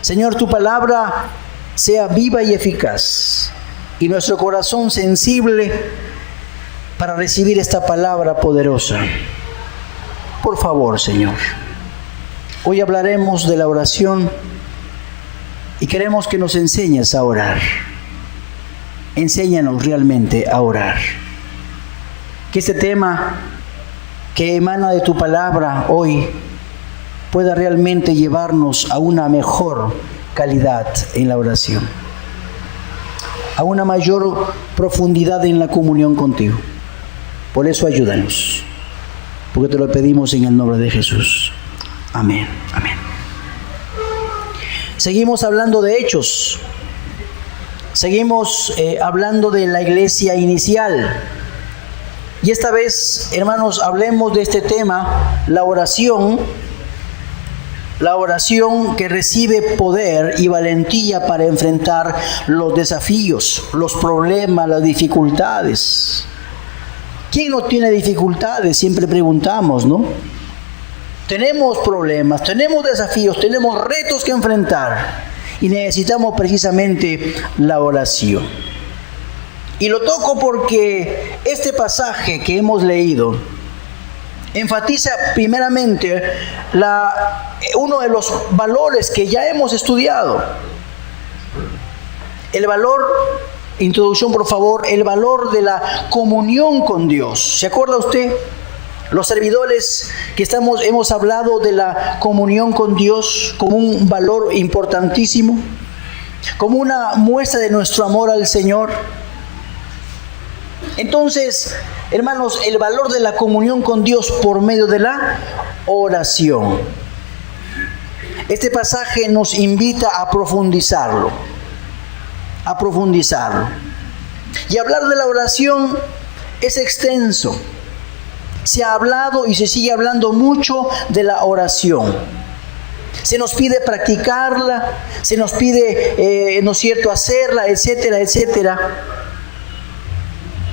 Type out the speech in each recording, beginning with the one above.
Señor, tu palabra sea viva y eficaz y nuestro corazón sensible para recibir esta palabra poderosa. Por favor, Señor, hoy hablaremos de la oración y queremos que nos enseñes a orar. Enséñanos realmente a orar. Que este tema que emana de tu palabra hoy pueda realmente llevarnos a una mejor calidad en la oración, a una mayor profundidad en la comunión contigo. Por eso ayúdanos, porque te lo pedimos en el nombre de Jesús. Amén, amén. Seguimos hablando de hechos. Seguimos hablando de la iglesia inicial. Y esta vez, hermanos, hablemos de este tema, la oración que recibe poder y valentía para enfrentar los desafíos, los problemas, las dificultades. ¿Quién no tiene dificultades? Siempre preguntamos, ¿no? Tenemos problemas, tenemos desafíos, tenemos retos que enfrentar y necesitamos precisamente la oración. Y lo toco porque este pasaje que hemos leído enfatiza primeramente uno de los valores que ya hemos estudiado. El valor, introducción por favor, el valor de la comunión con Dios. ¿Se acuerda usted? Los servidores que hemos hablado de la comunión con Dios como un valor importantísimo, como una muestra de nuestro amor al Señor. Entonces, hermanos, el valor de la comunión con Dios por medio de la oración. Este pasaje nos invita a profundizarlo. Y hablar de la oración es extenso. Se ha hablado y se sigue hablando mucho de la oración. Se nos pide practicarla, se nos pide, ¿no es cierto?, hacerla, etcétera, etcétera.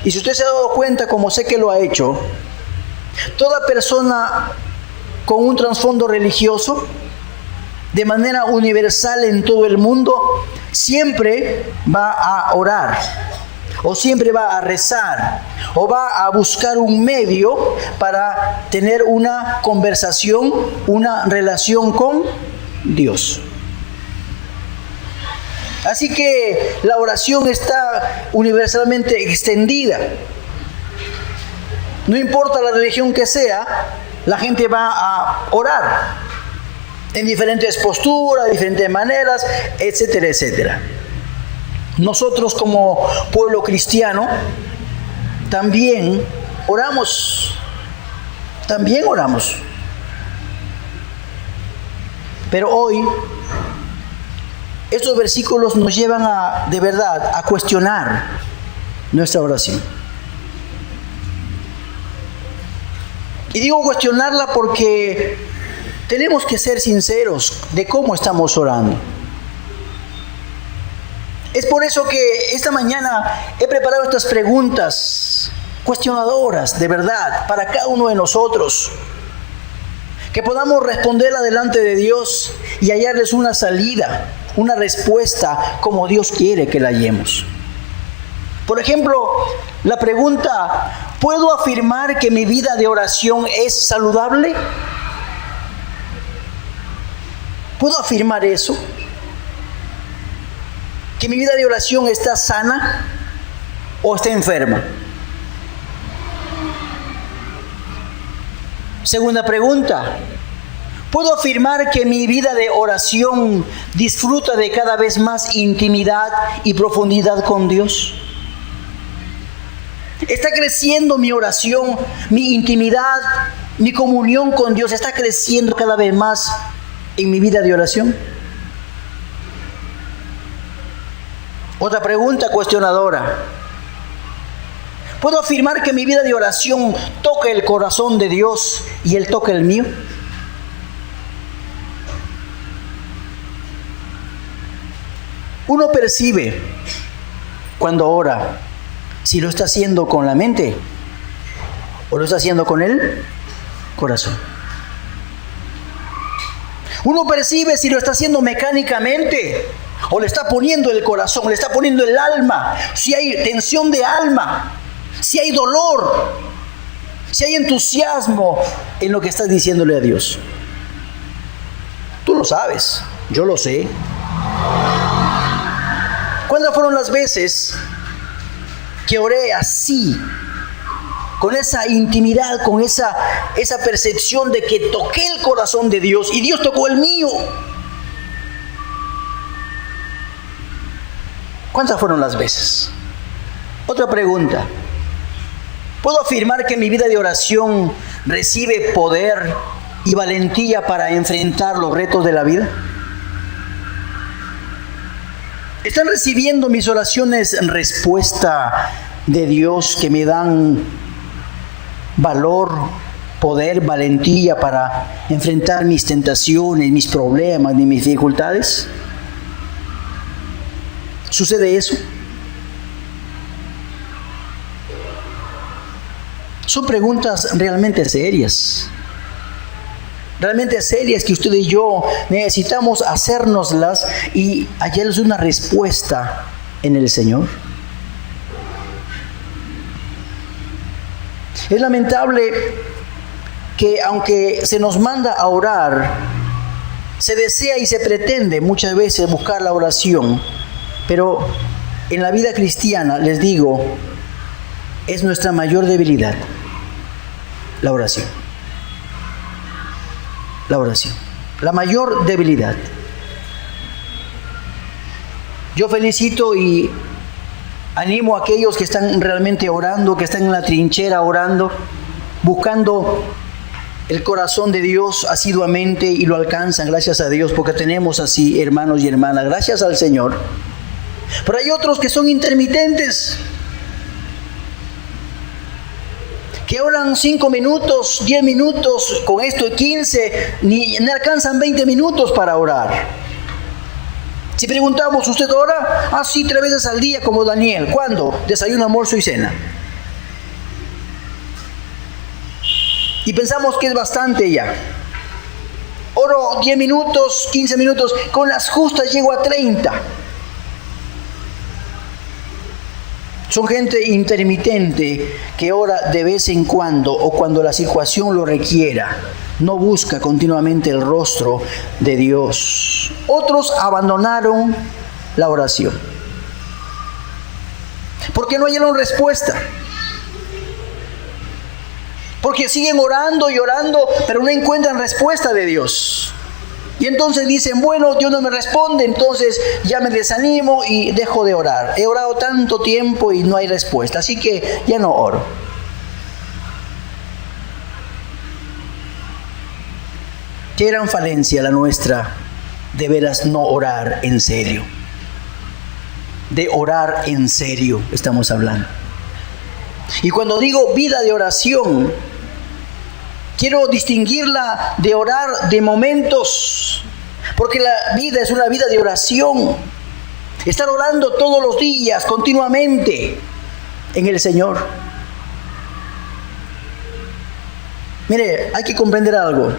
Y si usted se ha dado cuenta, como sé que lo ha hecho, toda persona con un trasfondo religioso, de manera universal en todo el mundo, siempre va a orar, o siempre va a rezar, o va a buscar un medio para tener una conversación, una relación con Dios. Así que la oración está universalmente extendida. No importa la religión que sea, la gente va a orar en diferentes posturas, de diferentes maneras, etcétera, etcétera. Nosotros como pueblo cristiano también oramos. Pero hoy estos versículos nos llevan de verdad a cuestionar nuestra oración. Y digo cuestionarla porque tenemos que ser sinceros de cómo estamos orando. Es por eso que esta mañana he preparado estas preguntas cuestionadoras, de verdad, para cada uno de nosotros. Que podamos responderla delante de Dios y hallarles una salida, una respuesta como Dios quiere que la hallemos. Por ejemplo, la pregunta, ¿puedo afirmar que mi vida de oración es saludable? ¿Puedo afirmar eso? ¿Que mi vida de oración está sana o está enferma? Segunda pregunta, ¿puedo afirmar que mi vida de oración disfruta de cada vez más intimidad y profundidad con Dios? ¿Está creciendo mi oración, mi intimidad, mi comunión con Dios? ¿Está creciendo cada vez más en mi vida de oración? Otra pregunta cuestionadora. ¿Puedo afirmar que mi vida de oración toca el corazón de Dios y Él toca el mío? Uno percibe cuando ora si lo está haciendo con la mente o lo está haciendo con el corazón. Uno percibe si lo está haciendo mecánicamente o le está poniendo el corazón, le está poniendo el alma, si hay tensión de alma, si hay dolor, si hay entusiasmo en lo que estás diciéndole a Dios. Tú lo sabes, yo lo sé. ¿Cuándo fueron las veces que oré así, con esa intimidad, con esa percepción de que toqué el corazón de Dios y Dios tocó el mío? ¿Cuántas fueron las veces? Otra pregunta. ¿Puedo afirmar que mi vida de oración recibe poder y valentía para enfrentar los retos de la vida? ¿Están recibiendo mis oraciones respuesta de Dios que me dan valor, poder, valentía para enfrentar mis tentaciones, mis problemas, mis dificultades? ¿Sucede eso? Son preguntas realmente serias. Realmente serias que usted y yo necesitamos hacérnoslas y hallarles una respuesta en el Señor. Es lamentable que aunque se nos manda a orar, se desea y se pretende muchas veces buscar la oración, pero en la vida cristiana, les digo, es nuestra mayor debilidad, la oración. La oración, la mayor debilidad. Yo felicito y animo a aquellos que están realmente orando, que están en la trinchera orando, buscando el corazón de Dios asiduamente y lo alcanzan, gracias a Dios, porque tenemos así hermanos y hermanas, gracias al Señor. Pero hay otros que son intermitentes, que oran 5 minutos, 10 minutos, con esto 15, ni alcanzan 20 minutos para orar. Si preguntamos, ¿usted ora? Ah, sí, 3 veces al día como Daniel. ¿Cuándo? Desayuno, almuerzo y cena. Y pensamos que es bastante ya. Oro 10 minutos, 15 minutos, con las justas llego a 30. Son gente intermitente que ora de vez en cuando o cuando la situación lo requiera. No busca continuamente el rostro de Dios. Otros abandonaron la oración porque no hallaron respuesta. Porque siguen orando y orando, pero no encuentran respuesta de Dios. Y entonces dicen, bueno, Dios no me responde, entonces ya me desanimo y dejo de orar. He orado tanto tiempo y no hay respuesta, así que ya no oro. Qué gran falencia la nuestra, de veras no orar en serio. De orar en serio estamos hablando. Y cuando digo vida de oración, quiero distinguirla de orar de momentos, porque la vida es una vida de oración. Estar orando todos los días, continuamente, en el Señor. Mire, hay que comprender algo,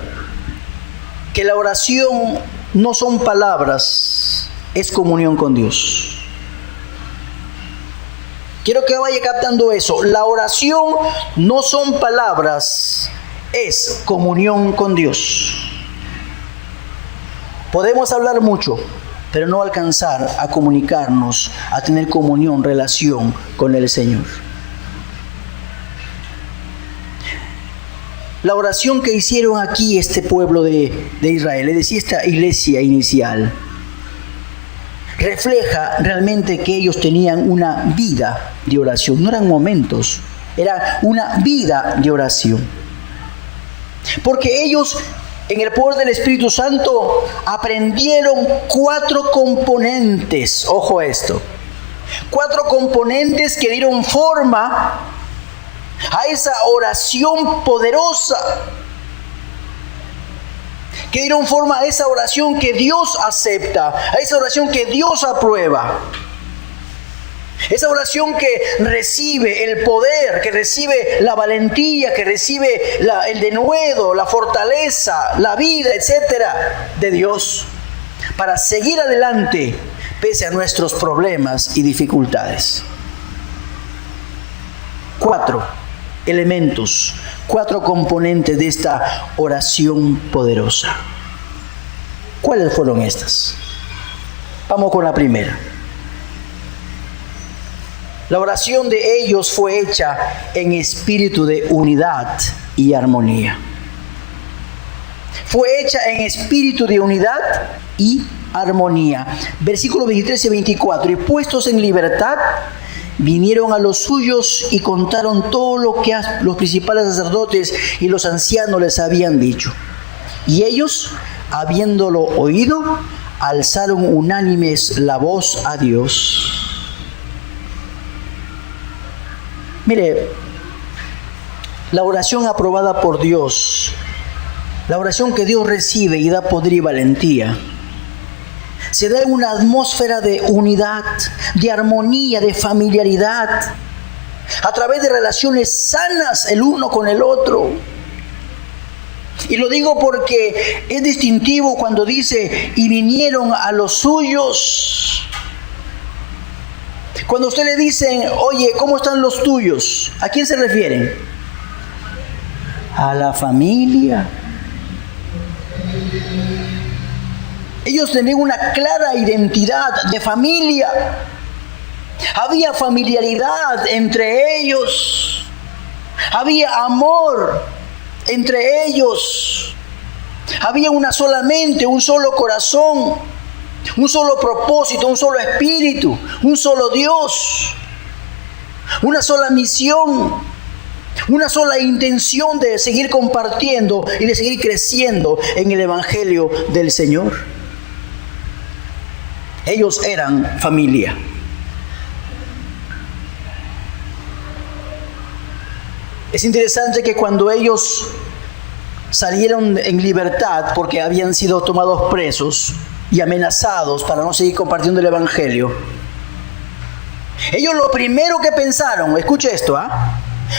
que la oración no son palabras, es comunión con Dios. Quiero que vaya captando eso. La oración no son palabras, es comunión con Dios. Podemos hablar mucho, pero no alcanzar a comunicarnos, a tener comunión, relación con el Señor. La oración que hicieron aquí este pueblo de Israel, es decir, esta iglesia inicial, refleja realmente que ellos tenían una vida de oración. No eran momentos, era una vida de oración. Porque ellos, en el poder del Espíritu Santo, aprendieron 4 componentes. Ojo a esto. 4 componentes que dieron forma a esa oración poderosa, que dieron forma a esa oración que Dios acepta, a esa oración que Dios aprueba. Esa oración que recibe el poder, que recibe la valentía, que recibe el denuedo, la fortaleza, la vida, etcétera, de Dios, para seguir adelante pese a nuestros problemas y dificultades. 4 elementos, 4 componentes de esta oración poderosa. ¿Cuáles fueron estas? Vamos con la primera. La oración de ellos fue hecha en espíritu de unidad y armonía. Fue hecha en espíritu de unidad y armonía. Versículos 23 y 24. Y puestos en libertad, vinieron a los suyos y contaron todo lo que los principales sacerdotes y los ancianos les habían dicho. Y ellos, habiéndolo oído, alzaron unánimes la voz a Dios. Mire, la oración aprobada por Dios, la oración que Dios recibe y da poder y valentía, se da en una atmósfera de unidad, de armonía, de familiaridad, a través de relaciones sanas el uno con el otro. Y lo digo porque es distintivo cuando dice, y vinieron a los suyos. Cuando usted le dicen, oye, ¿cómo están los tuyos? ¿A quién se refieren? A la familia. Ellos tenían una clara identidad de familia. Había familiaridad entre ellos. Había amor entre ellos. Había una sola mente, un solo corazón, un solo propósito, un solo espíritu, un solo Dios, una sola misión, una sola intención de seguir compartiendo y de seguir creciendo en el Evangelio del Señor. Ellos eran familia. Es interesante que cuando ellos salieron en libertad porque habían sido tomados presos y amenazados para no seguir compartiendo el Evangelio, ellos lo primero que pensaron, escuche esto,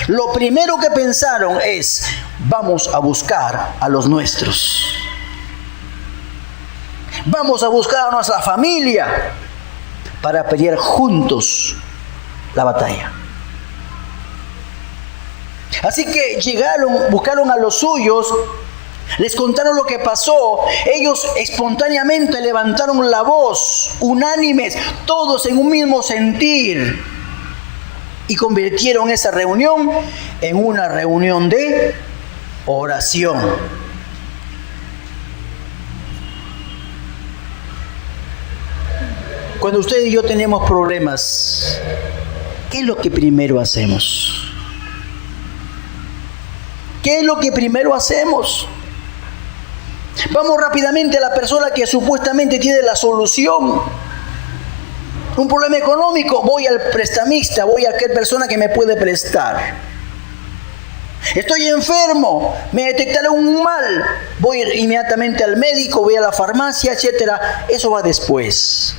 lo primero que pensaron es, vamos a buscar a los nuestros. Vamos a buscar a nuestra familia para pelear juntos la batalla. Así que llegaron, buscaron a los suyos, les contaron lo que pasó. Ellos espontáneamente levantaron la voz, unánimes, todos en un mismo sentir, y convirtieron esa reunión en una reunión de oración. Cuando usted y yo tenemos problemas, ¿qué es lo que primero hacemos? ¿Qué es lo que primero hacemos? Vamos rápidamente a la persona que supuestamente tiene la solución. Un problema económico, voy al prestamista, voy a aquella persona que me puede prestar. Estoy enfermo, me detectaron un mal, voy inmediatamente al médico, voy a la farmacia, etcétera. Eso va después.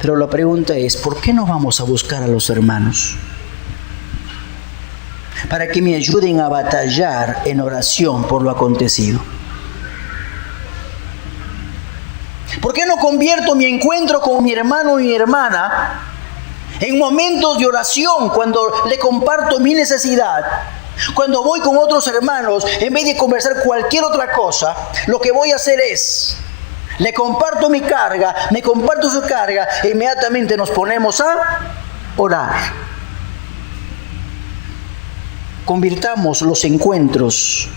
Pero la pregunta es, ¿por qué no vamos a buscar a los hermanos? Para que me ayuden a batallar en oración por lo acontecido. ¿Por qué no convierto mi encuentro con mi hermano y mi hermana en momentos de oración cuando le comparto mi necesidad? Cuando voy con otros hermanos, en vez de conversar cualquier otra cosa, lo que voy a hacer es, le comparto mi carga, me comparto su carga, e inmediatamente nos ponemos a orar. Convirtamos los encuentros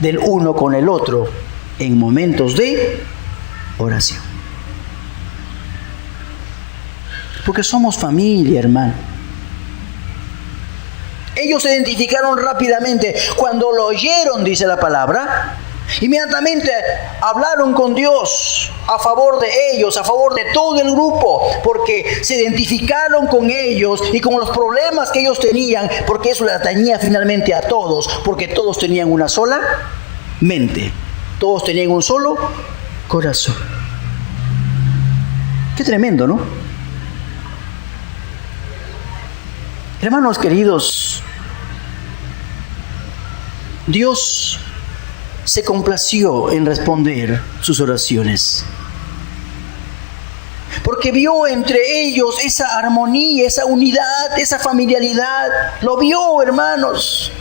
del uno con el otro en momentos de oración. Porque somos familia, hermano. Ellos se identificaron rápidamente. Cuando lo oyeron, dice la palabra, inmediatamente hablaron con Dios a favor de ellos, a favor de todo el grupo, porque se identificaron con ellos y con los problemas que ellos tenían, porque eso le atañía finalmente a todos, porque todos tenían una sola mente, todos tenían un solo corazón. Qué tremendo, ¿no? Hermanos queridos, Dios se complació en responder sus oraciones, porque vio entre ellos esa armonía, esa unidad, esa familiaridad. Lo vio, hermanos.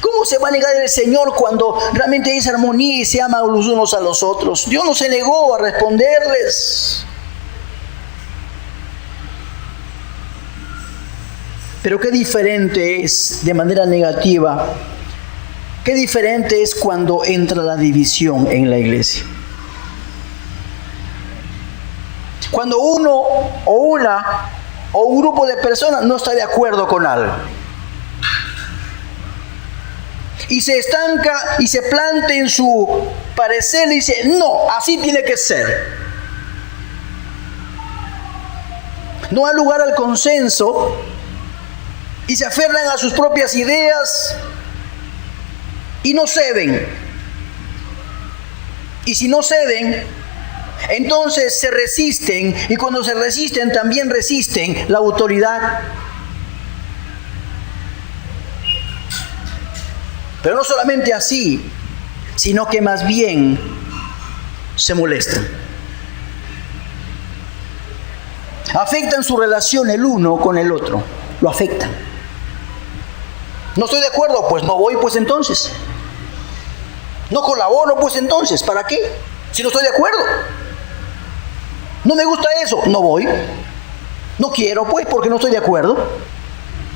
¿Cómo se va a negar el Señor cuando realmente hay esa armonía y se aman los unos a los otros? Dios no se negó a responderles. Pero qué diferente es de manera negativa, qué diferente es cuando entra la división en la iglesia. Cuando uno o una o un grupo de personas no está de acuerdo con algo y se estanca y se planta en su parecer y dice, no, así tiene que ser. No hay lugar al consenso y se aferran a sus propias ideas y no ceden. Y si no ceden, entonces se resisten, y cuando se resisten también resisten la autoridad. Pero no solamente así, sino que más bien se molestan. Afectan su relación el uno con el otro, lo afectan. No estoy de acuerdo, pues no voy, pues entonces. No colaboro, pues entonces, ¿para qué? Si no estoy de acuerdo. No me gusta eso, no voy. No quiero, pues, porque no estoy de acuerdo.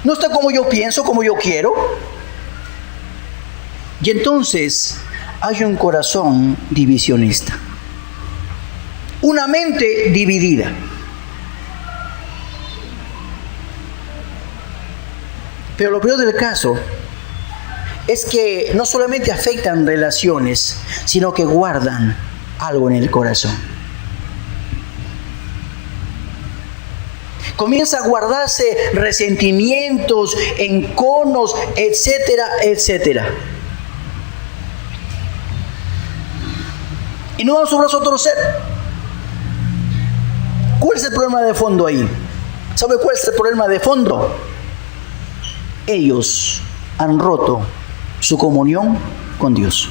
No está como yo pienso, como yo quiero. Y entonces hay un corazón divisionista. Una mente dividida. Pero lo peor del caso es que no solamente afectan relaciones, sino que guardan algo en el corazón. Comienza a guardarse resentimientos, enconos, etcétera, etcétera. Y no dan su brazo a torcer. ¿Cuál es el problema de fondo ahí? ¿Sabe cuál es el problema de fondo? Ellos han roto su comunión con Dios.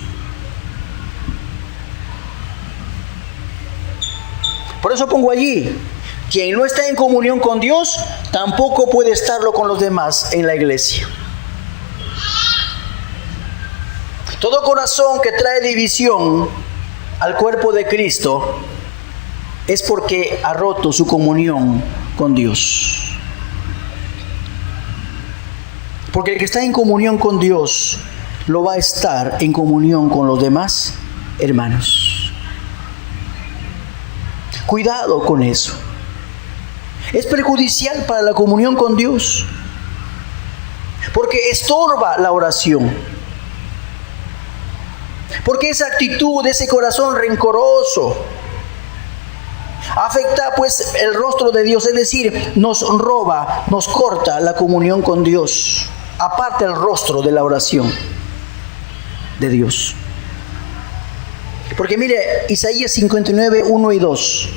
Por eso pongo allí, quien no está en comunión con Dios, tampoco puede estarlo con los demás en la iglesia. Todo corazón que trae división al cuerpo de Cristo es porque ha roto su comunión con Dios. Porque el que está en comunión con Dios lo va a estar en comunión con los demás hermanos. Cuidado con eso. Es perjudicial para la comunión con Dios, porque estorba la oración. Porque esa actitud, ese corazón rencoroso, afecta pues el rostro de Dios, es decir, nos roba, nos corta la comunión con Dios, aparta el rostro de la oración de Dios. Porque mire, Isaías 59, 1 y 2,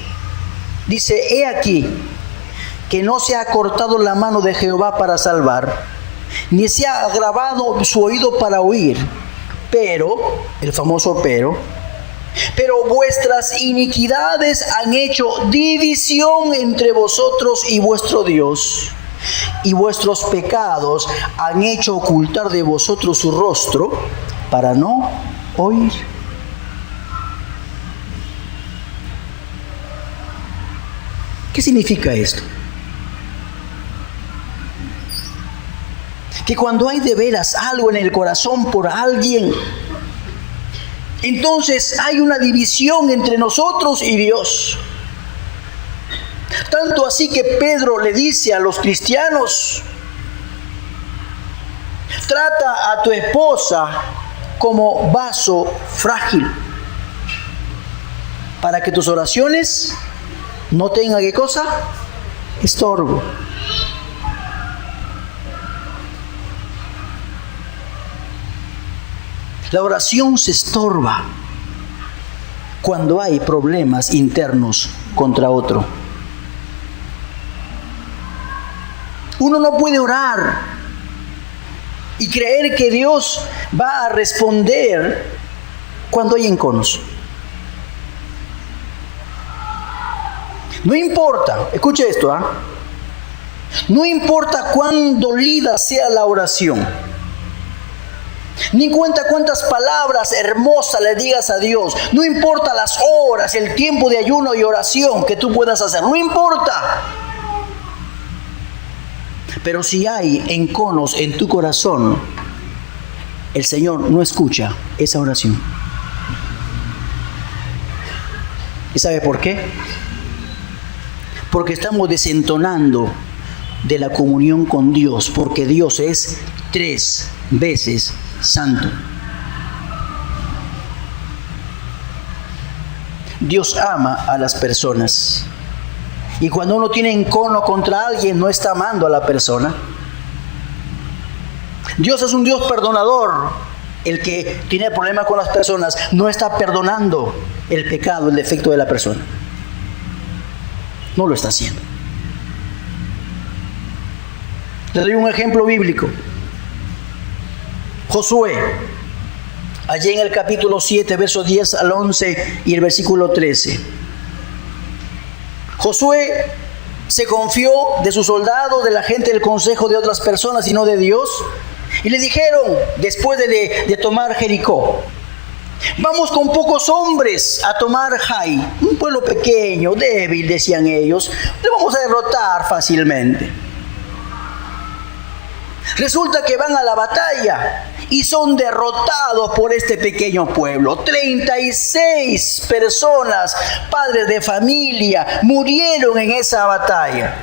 dice, he aquí que no se ha cortado la mano de Jehová para salvar, ni se ha agravado su oído para oír, pero, el famoso pero vuestras iniquidades han hecho división entre vosotros y vuestro Dios, y vuestros pecados han hecho ocultar de vosotros su rostro para no oír. ¿Qué significa esto? Que cuando hay de veras algo en el corazón por alguien, entonces hay una división entre nosotros y Dios. Tanto así que Pedro le dice a los cristianos, trata a tu esposa como vaso frágil, para que tus oraciones no tengan, ¿qué cosa? Estorbo. La oración se estorba cuando hay problemas internos contra otro. Uno no puede orar y creer que Dios va a responder cuando hay enconos. No importa, escuche esto, no importa cuán dolida sea la oración, ni cuenta cuántas palabras hermosas le digas a Dios, no importa las horas, el tiempo de ayuno y oración que tú puedas hacer, no importa. Pero si hay enconos en tu corazón, el Señor no escucha esa oración. ¿Y sabe por qué? Porque estamos desentonando de la comunión con Dios, porque Dios es 3 veces santo. Dios ama a las personas. Y cuando uno tiene encono contra alguien, no está amando a la persona. Dios es un Dios perdonador. El que tiene problemas con las personas no está perdonando el pecado, el defecto de la persona. No lo está haciendo. Les doy un ejemplo bíblico. Josué, allí en el capítulo 7, versos 10 al 11 y el versículo 13. Josué se confió de sus soldados, de la gente, del consejo de otras personas y no de Dios. Y le dijeron, después de tomar Jericó: vamos con pocos hombres a tomar Jai, un pueblo pequeño, débil, decían ellos, le vamos a derrotar fácilmente. Resulta que van a la batalla y son derrotados por este pequeño pueblo. 36 personas, padres de familia, murieron en esa batalla.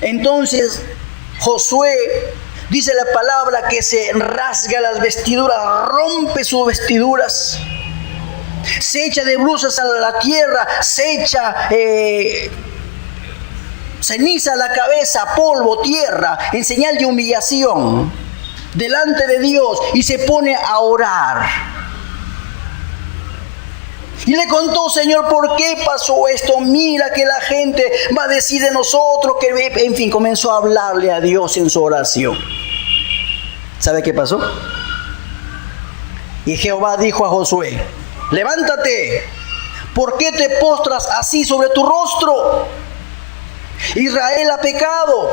Entonces Josué, dice la palabra, que se rasga las vestiduras, rompe sus vestiduras, se echa de bruças a la tierra, se echa ceniza a la cabeza, polvo, tierra, en señal de humillación delante de Dios, y se pone a orar. Y le contó: Señor, ¿por qué pasó esto? Mira que la gente va a decir de nosotros que... En fin, comenzó a hablarle a Dios en su oración. ¿Sabe qué pasó? Y Jehová dijo a Josué: levántate, ¿por qué te postras así sobre tu rostro? Israel ha pecado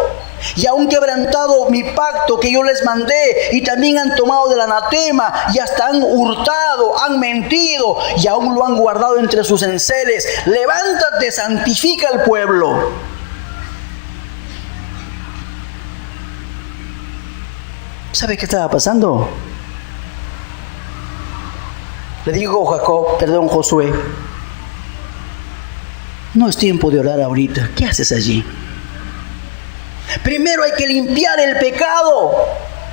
y aún quebrantado mi pacto que yo les mandé, y también han tomado del anatema y hasta han hurtado, han mentido y aún lo han guardado entre sus enseres. Levántate, santifica al pueblo. ¿Sabe qué estaba pasando? Le digo Josué: no es tiempo de orar ahorita. ¿Qué haces allí? Primero hay que limpiar el pecado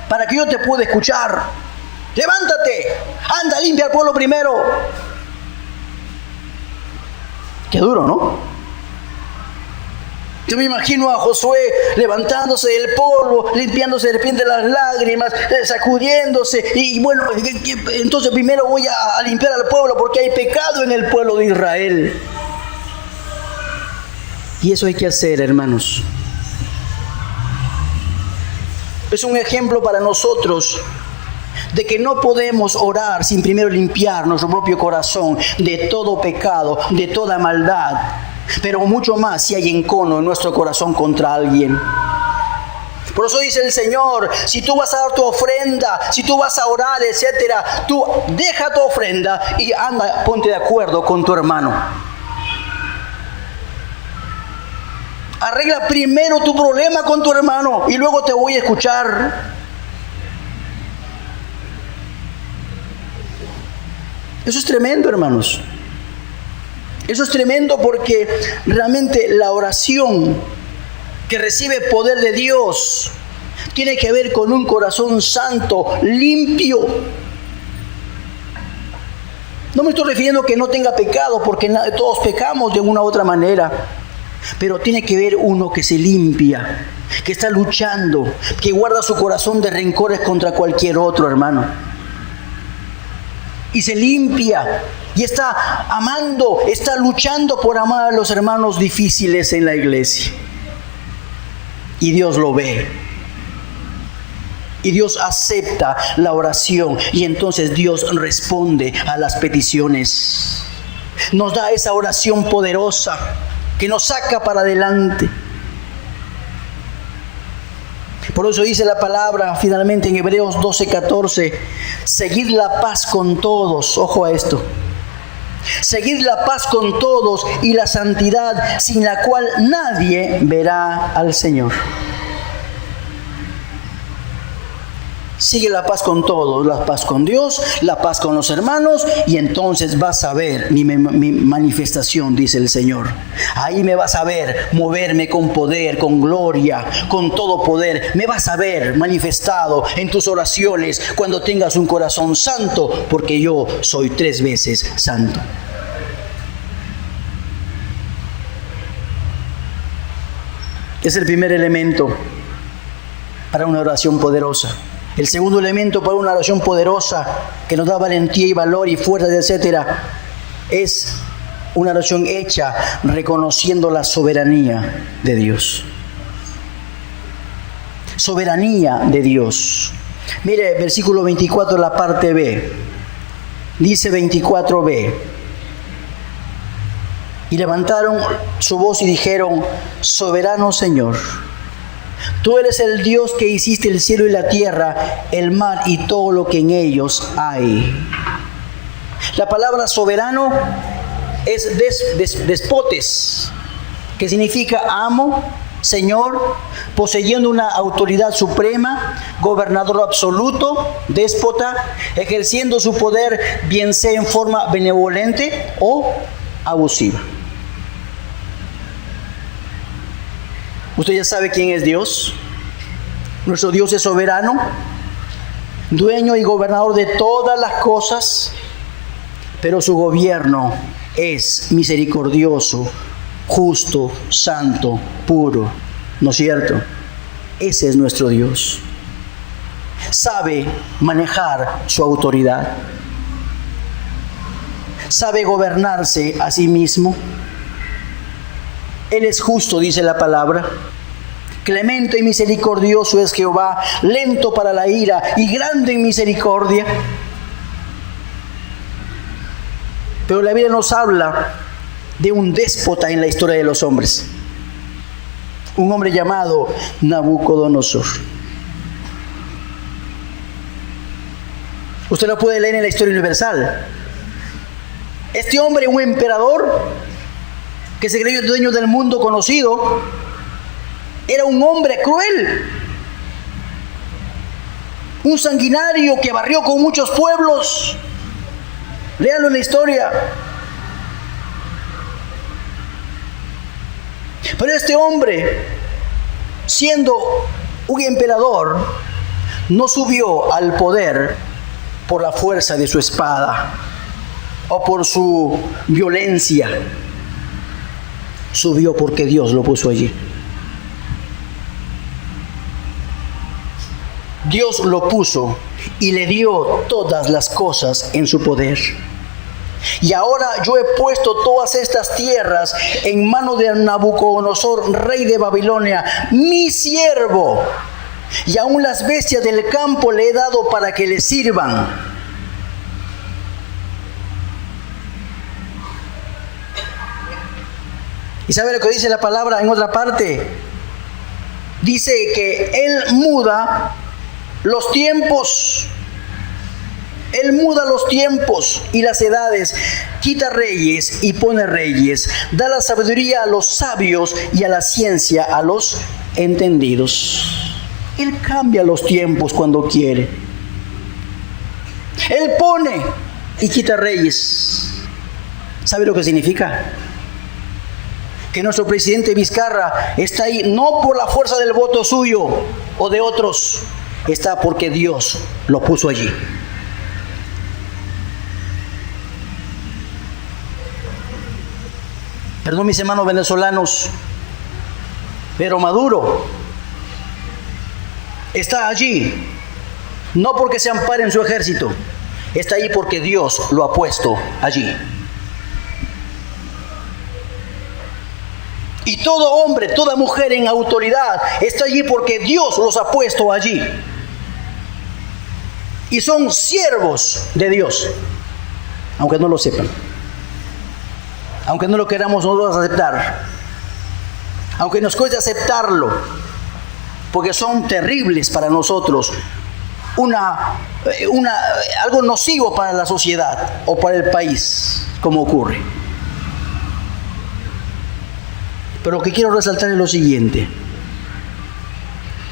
para que yo te pueda escuchar. Levántate, anda, limpia al pueblo primero. Qué duro, ¿no? Yo me imagino a Josué levantándose del polvo, limpiándose de repente las lágrimas, sacudiéndose, y bueno, entonces primero voy a limpiar al pueblo porque hay pecado en el pueblo de Israel. Y eso hay que hacer, hermanos. Es un ejemplo para nosotros de que no podemos orar sin primero limpiar nuestro propio corazón de todo pecado, de toda maldad, pero mucho más si hay encono en nuestro corazón contra alguien. Por eso dice el Señor: si tú vas a dar tu ofrenda, si tú vas a orar, etcétera, tú deja tu ofrenda y anda, ponte de acuerdo con tu hermano. Arregla primero tu problema con tu hermano y luego te voy a escuchar. Eso es tremendo, hermanos. Eso es tremendo, porque realmente la oración que recibe poder de Dios tiene que ver con un corazón santo, limpio. No me estoy refiriendo que no tenga pecado, porque todos pecamos de una u otra manera. Pero tiene que ver uno que se limpia, que está luchando, que guarda su corazón de rencores contra cualquier otro, hermano. Y se limpia y está amando, está luchando por amar a los hermanos difíciles en la iglesia. Y Dios lo ve. Y Dios acepta la oración. Y entonces Dios responde a las peticiones. Nos da esa oración poderosa que nos saca para adelante. Por eso dice la palabra finalmente en Hebreos 12:14, seguid la paz con todos, ojo a esto, seguid la paz con todos y la santidad, sin la cual nadie verá al Señor. Sigue la paz con todos, la paz con Dios, la paz con los hermanos, y entonces vas a ver mi manifestación, dice el Señor. Ahí me vas a ver moverme con poder, con gloria, con todo poder. Me vas a ver manifestado en tus oraciones cuando tengas un corazón santo, porque yo soy 3 veces santo. Es el primer elemento para una oración poderosa. El segundo elemento para una oración poderosa que nos da valentía y valor y fuerza, etcétera, es una oración hecha reconociendo la soberanía de Dios. Soberanía de Dios. Mire, versículo 24, la parte B. Dice 24b. Y levantaron su voz y dijeron: soberano Señor, tú eres el Dios que hiciste el cielo y la tierra, el mar y todo lo que en ellos hay. La palabra soberano es despotes, que significa amo, señor, poseyendo una autoridad suprema, gobernador absoluto, déspota, ejerciendo su poder bien sea en forma benevolente o abusiva. Usted ya sabe quién es Dios. Nuestro Dios es soberano, dueño y gobernador de todas las cosas, pero su gobierno es misericordioso, justo, santo, puro. ¿No es cierto? Ese es nuestro Dios. Sabe manejar su autoridad. Sabe gobernarse a sí mismo. Él es justo, dice la palabra. Clemente y misericordioso es Jehová, lento para la ira y grande en misericordia. Pero la Biblia nos habla de un déspota en la historia de los hombres. Un hombre llamado Nabucodonosor. Usted lo puede leer en la historia universal. Este hombre, un emperador que se creyó dueño del mundo conocido, era un hombre cruel, un sanguinario que barrió con muchos pueblos. Léanlo en la historia. Pero este hombre, siendo un emperador, no subió al poder por la fuerza de su espada o por su violencia. Subió porque Dios lo puso allí. Dios lo puso y le dio todas las cosas en su poder. Y ahora yo he puesto todas estas tierras en mano de Nabucodonosor, rey de Babilonia, mi siervo. Y aún las bestias del campo le he dado para que le sirvan. ¿Y sabe lo que dice la palabra en otra parte? Dice que Él muda los tiempos. Él muda los tiempos y las edades, quita reyes y pone reyes, da la sabiduría a los sabios y a la ciencia a los entendidos. Él cambia los tiempos cuando quiere. Él pone y quita reyes. ¿Sabe lo que significa? Que nuestro presidente Vizcarra está ahí no por la fuerza del voto suyo o de otros, está porque Dios lo puso allí. Perdón, mis hermanos venezolanos, pero Maduro está allí no porque se ampare en su ejército, está allí porque Dios lo ha puesto allí. Y todo hombre, toda mujer en autoridad está allí porque Dios los ha puesto allí. Y son siervos de Dios, aunque no lo sepan, aunque no lo queramos nosotros aceptar, aunque nos cueste aceptarlo, porque son terribles para nosotros, algo nocivo para la sociedad o para el país, como ocurre. Pero lo que quiero resaltar es lo siguiente: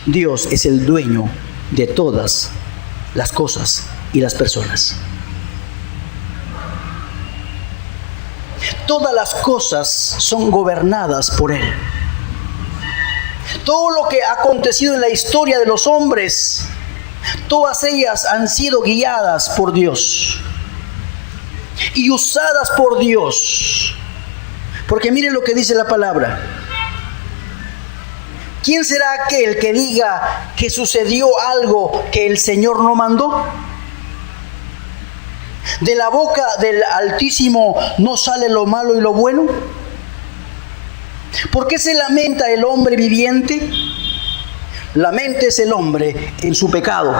Dios es el dueño de todas las cosas y las personas. Todas las cosas son gobernadas por Él. Todo lo que ha acontecido en la historia de los hombres, todas ellas han sido guiadas por Dios y usadas por Dios. Porque miren lo que dice la palabra. ¿Quién será aquel que diga que sucedió algo que el Señor no mandó? ¿De la boca del Altísimo no sale lo malo y lo bueno? ¿Por qué se lamenta el hombre viviente? Laméntese el hombre en su pecado.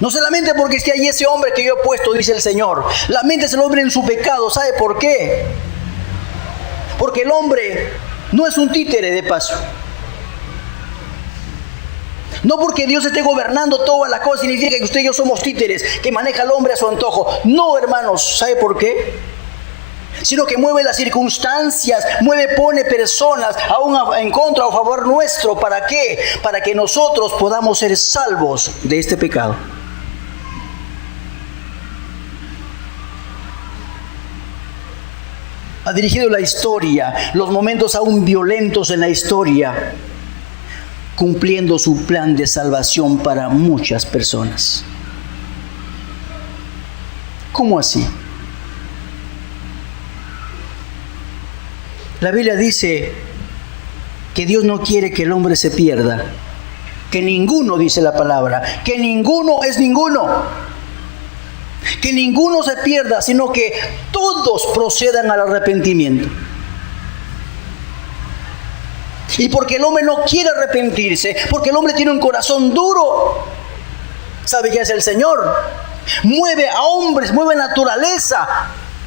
No se lamente porque esté ahí ese hombre que yo he puesto, dice el Señor. Laméntese el hombre en su pecado. ¿Sabe por qué? Porque el hombre no es un títere de paso. No porque Dios esté gobernando todas las cosas significa que usted y yo somos títeres, que maneja al hombre a su antojo. No, hermanos, ¿sabe por qué? Sino que mueve las circunstancias, pone personas aún en contra o a favor nuestro. ¿Para qué? Para que nosotros podamos ser salvos de este pecado. Ha dirigido la historia, los momentos aún violentos en la historia, cumpliendo su plan de salvación para muchas personas. ¿Cómo así? La Biblia dice que Dios no quiere que el hombre se pierda, que ninguno, dice la palabra, que ninguno es ninguno. Que ninguno se pierda, sino que todos procedan al arrepentimiento. Y porque el hombre no quiere arrepentirse, porque el hombre tiene un corazón duro, ¿sabe qué hace el Señor? Mueve a hombres, mueve naturaleza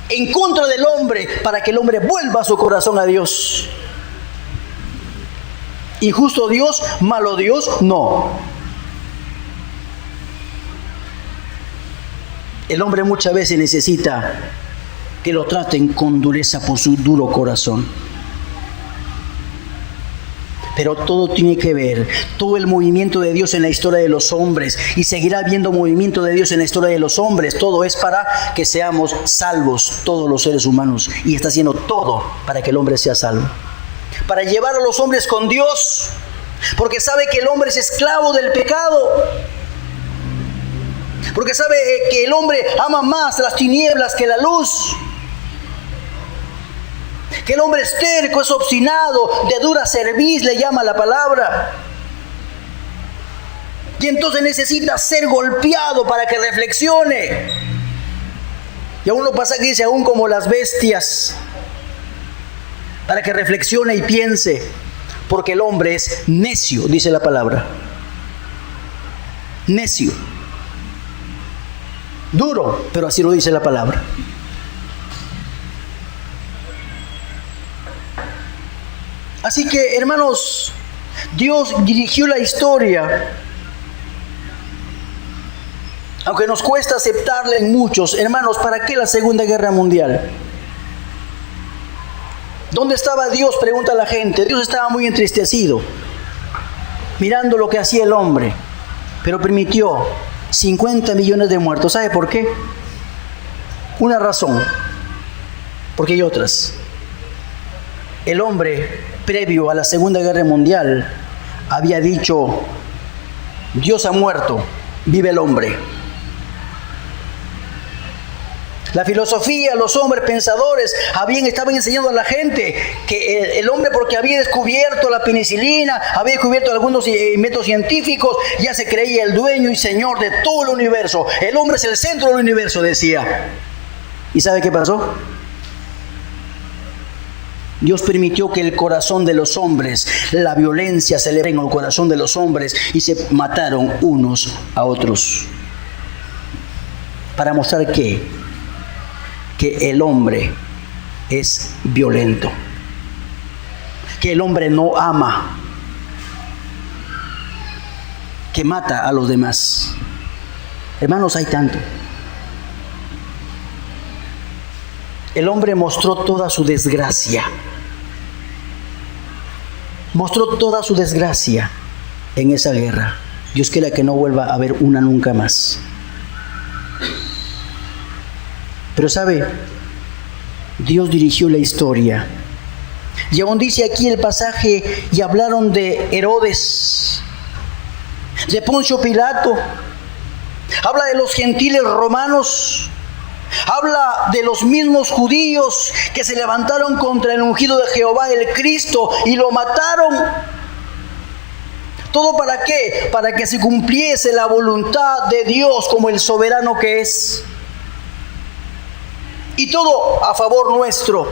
en contra del hombre para que el hombre vuelva su corazón a Dios. ¿Injusto Dios? ¿Malo Dios? No. El hombre muchas veces necesita que lo traten con dureza por su duro corazón. Pero todo tiene que ver, todo el movimiento de Dios en la historia de los hombres, y seguirá habiendo movimiento de Dios en la historia de los hombres, todo es para que seamos salvos todos los seres humanos, y está haciendo todo para que el hombre sea salvo, para llevar a los hombres con Dios, porque sabe que el hombre es esclavo del pecado, porque sabe que el hombre ama más las tinieblas que la luz, que el hombre es terco, es obstinado, de dura cerviz le llama la palabra, y entonces necesita ser golpeado para que reflexione. Y aún lo pasa que dice, aún como las bestias, para que reflexione y piense, porque el hombre es necio, dice la palabra, necio, duro, pero así lo dice la palabra. Así que, hermanos, Dios dirigió la historia, aunque nos cuesta aceptarla en muchos. Hermanos, ¿para qué la Segunda Guerra Mundial? ¿Dónde estaba Dios?, pregunta la gente. Dios estaba muy entristecido, mirando lo que hacía el hombre, pero permitió 50 millones de muertos. ¿Sabe por qué? Una razón, porque hay otras. El hombre, previo a la Segunda Guerra Mundial, había dicho, Dios ha muerto, vive el hombre. La filosofía, los hombres pensadores estaban enseñando a la gente que el hombre, porque había descubierto la penicilina, había descubierto algunos métodos científicos, ya se creía el dueño y señor de todo el universo. El hombre es el centro del universo, decía. ¿Y sabe qué pasó? Dios permitió que el corazón de los hombres, la violencia se elevara en el corazón de los hombres y se mataron unos a otros. Para mostrar que el hombre es violento, que el hombre no ama, que mata a los demás. Hermanos, hay tanto. El hombre mostró toda su desgracia. Mostró toda su desgracia en esa guerra. Dios quiera que no vuelva a haber una nunca más. Pero sabe, Dios dirigió la historia. Y aún dice aquí el pasaje, y hablaron de Herodes, de Poncio Pilato, habla de los gentiles romanos, habla de los mismos judíos que se levantaron contra el ungido de Jehová, el Cristo, y lo mataron. ¿Todo para qué? Para que se cumpliese la voluntad de Dios como el soberano que es. Y todo a favor nuestro,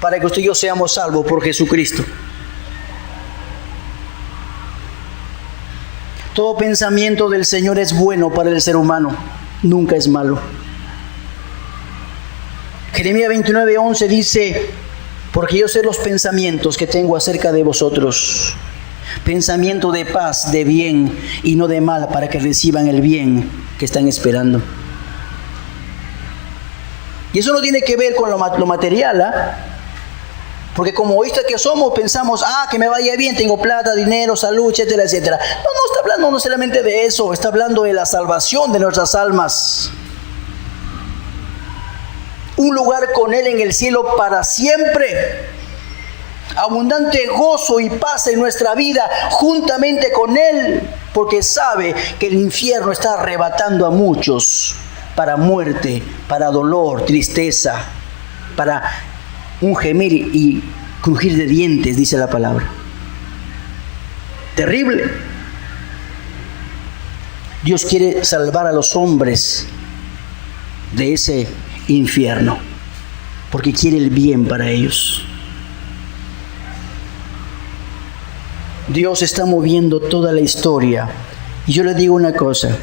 para que usted y yo seamos salvos por Jesucristo. Todo pensamiento del Señor es bueno para el ser humano, nunca es malo. Jeremías 29:11 dice, porque yo sé los pensamientos que tengo acerca de vosotros, pensamiento de paz, de bien y no de mal, para que reciban el bien que están esperando. Y eso no tiene que ver con lo material, ¿ah? Porque como egoístas que somos, pensamos, que me vaya bien, tengo plata, dinero, salud, etcétera, etcétera. No está hablando no solamente de eso, está hablando de la salvación de nuestras almas. Un lugar con Él en el cielo para siempre. Abundante gozo y paz en nuestra vida juntamente con Él, porque sabe que el infierno está arrebatando a muchos para muerte, para dolor, tristeza, para un gemir y crujir de dientes, dice la palabra. Terrible. Dios quiere salvar a los hombres de ese infierno, porque quiere el bien para ellos. Dios está moviendo toda la historia. Y yo le digo una cosa.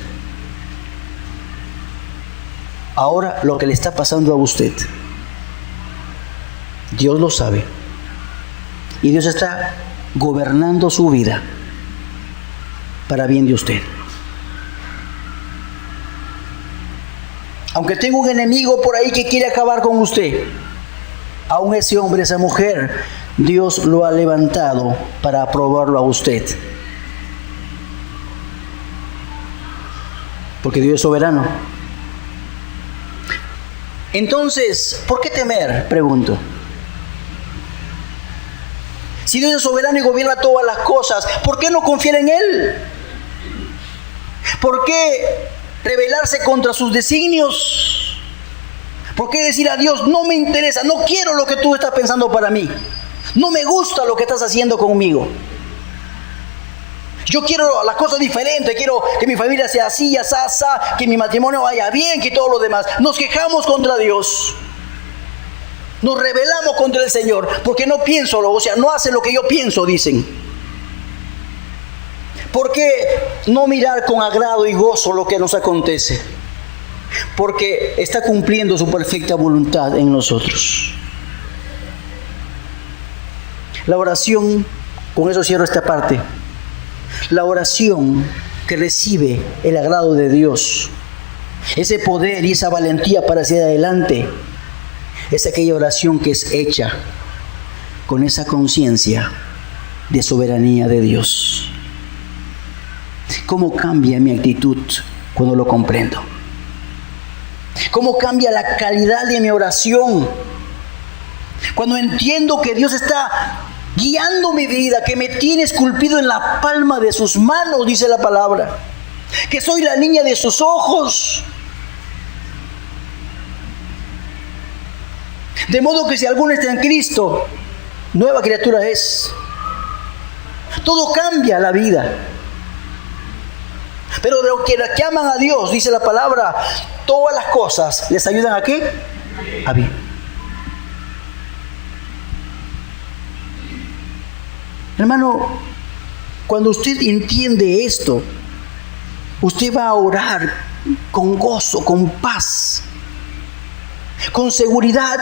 Ahora lo que le está pasando a usted, Dios lo sabe. Y Dios está gobernando su vida para bien de usted. Aunque tenga un enemigo por ahí que quiere acabar con usted, aún ese hombre, esa mujer, Dios lo ha levantado para aprobarlo a usted. Porque Dios es soberano. Entonces, ¿por qué temer? Pregunto. Si Dios es soberano y gobierna todas las cosas, ¿por qué no confiar en Él? ¿Por qué rebelarse contra sus designios? ¿Por qué decir a Dios, no me interesa, no quiero lo que tú estás pensando para mí? No me gusta lo que estás haciendo conmigo. Yo quiero las cosas diferentes, quiero que mi familia sea así, asá, que mi matrimonio vaya bien, que todo lo demás. Nos quejamos contra Dios. Nos rebelamos contra el Señor, porque no pienso, no hace lo que yo pienso, dicen. ¿Por qué no mirar con agrado y gozo lo que nos acontece? Porque está cumpliendo su perfecta voluntad en nosotros. La oración, con eso cierro esta parte. La oración que recibe el agrado de Dios, ese poder y esa valentía para seguir adelante, es aquella oración que es hecha con esa conciencia de soberanía de Dios. ¿Cómo cambia mi actitud cuando lo comprendo? ¿Cómo cambia la calidad de mi oración cuando entiendo que Dios está guiando mi vida, que me tiene esculpido en la palma de sus manos, dice la palabra, que soy la niña de sus ojos? De modo que si alguno está en Cristo, nueva criatura es. Todo cambia la vida. Pero de los que aman a Dios, dice la palabra, todas las cosas les ayudan ¿a qué? A bien. Hermano, cuando usted entiende esto, usted va a orar con gozo, con paz, con seguridad,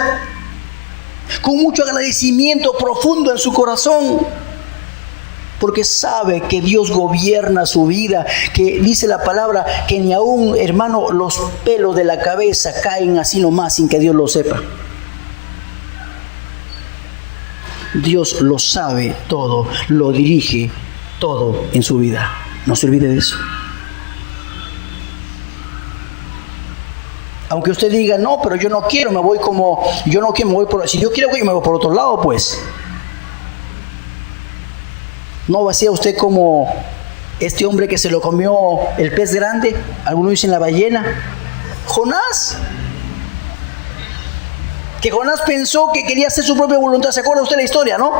con mucho agradecimiento profundo en su corazón, porque sabe que Dios gobierna su vida, que dice la palabra que ni aún, hermano, los pelos de la cabeza caen así nomás sin que Dios lo sepa. Dios lo sabe todo, lo dirige todo en su vida. No se olvide de eso. Aunque usted diga, no, pero yo no quiero, me voy como, yo no quiero, me voy por, si yo quiero, yo me voy por otro lado, pues. No va a ser usted como este hombre que se lo comió el pez grande, algunos dicen la ballena, Jonás. Que Jonás pensó que quería hacer su propia voluntad. ¿Se acuerda usted la historia, no?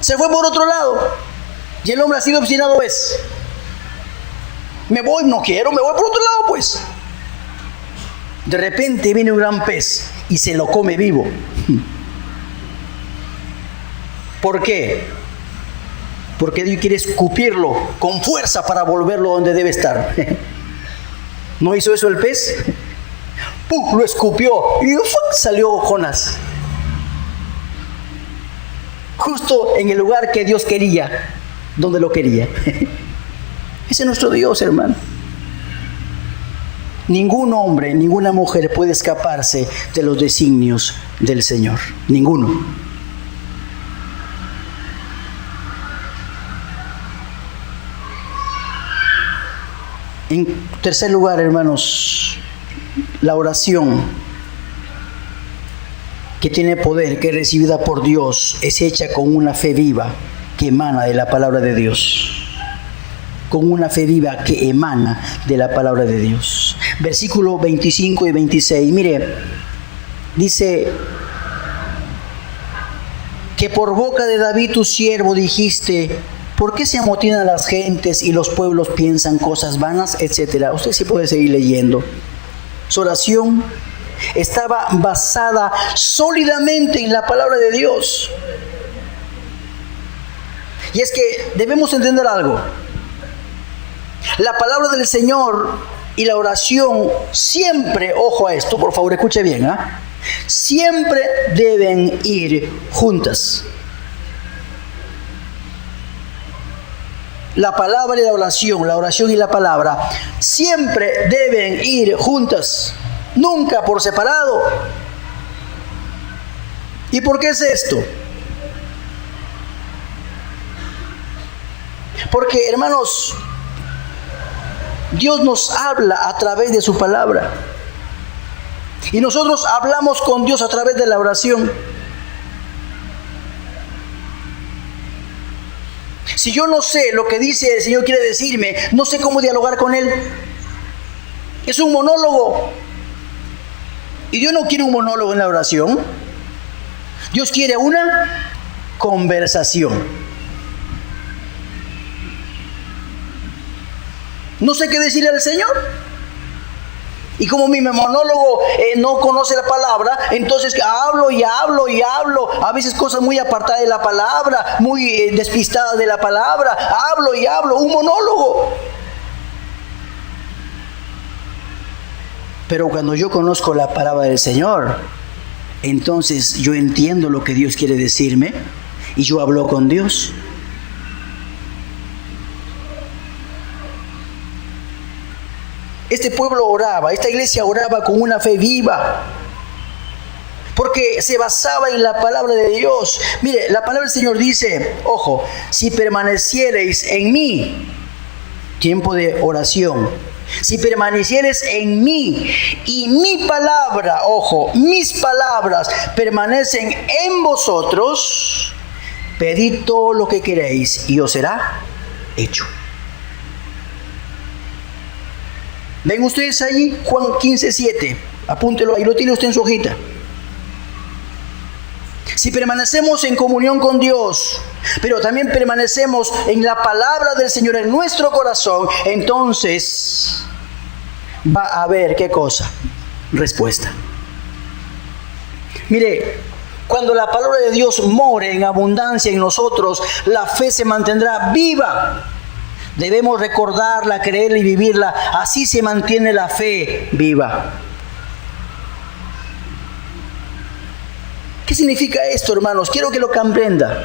Se fue por otro lado. Y el hombre ha sido obstinado, ¿ves? Me voy, no quiero, me voy por otro lado, pues. De repente viene un gran pez y se lo come vivo. ¿Por qué? Porque Dios quiere escupirlo con fuerza para volverlo donde debe estar. ¿No hizo eso el pez? ¡Pum! Lo escupió y salió Jonás. Justo en el lugar que Dios quería, donde lo quería. Ese es nuestro Dios, hermano. Ningún hombre, ninguna mujer puede escaparse de los designios del Señor. Ninguno. En tercer lugar, hermanos, la oración que tiene poder, que es recibida por Dios, es hecha con una fe viva que emana de la palabra de Dios. Con una fe viva que emana de la palabra de Dios. Versículos 25 y 26. Mire, dice que por boca de David tu siervo dijiste: ¿por qué se amotinan las gentes y los pueblos piensan cosas vanas? Etcétera. Usted sí puede seguir leyendo. Su oración estaba basada sólidamente en la palabra de Dios. Y es que debemos entender algo. La palabra del Señor y la oración siempre, ojo a esto, por favor, escuche bien, siempre deben ir juntas. La palabra y la oración y la palabra, siempre deben ir juntas, nunca por separado. ¿Y por qué es esto? Porque, hermanos, Dios nos habla a través de su palabra. Y nosotros hablamos con Dios a través de la oración. Si yo no sé lo que dice el Señor quiere decirme, no sé cómo dialogar con Él. Es un monólogo. Y Dios no quiere un monólogo en la oración. Dios quiere una conversación. No sé qué decirle al Señor. Y como mi monólogo no conoce la palabra, entonces hablo y hablo y hablo. A veces cosas muy apartadas de la palabra, muy despistadas de la palabra. Hablo y hablo, un monólogo. Pero cuando yo conozco la palabra del Señor, entonces yo entiendo lo que Dios quiere decirme y yo hablo con Dios. Este pueblo oraba, esta iglesia oraba con una fe viva, porque se basaba en la palabra de Dios. Mire, la palabra del Señor dice, ojo, si permaneciereis en mí, tiempo de oración, si permaneciereis en mí y mi palabra, ojo, mis palabras permanecen en vosotros, pedid todo lo que queréis y os será hecho. ¿Ven ustedes allí? Juan 15:7. Apúntelo, ahí lo tiene usted en su hojita. Si permanecemos en comunión con Dios, pero también permanecemos en la palabra del Señor en nuestro corazón, entonces va a haber, ¿qué cosa? Respuesta. Mire, Cuando la palabra de Dios more en abundancia en nosotros, la fe se mantendrá viva. Debemos recordarla, creerla y vivirla. Así se mantiene la fe viva. ¿Qué significa esto, hermanos? Quiero que lo comprenda.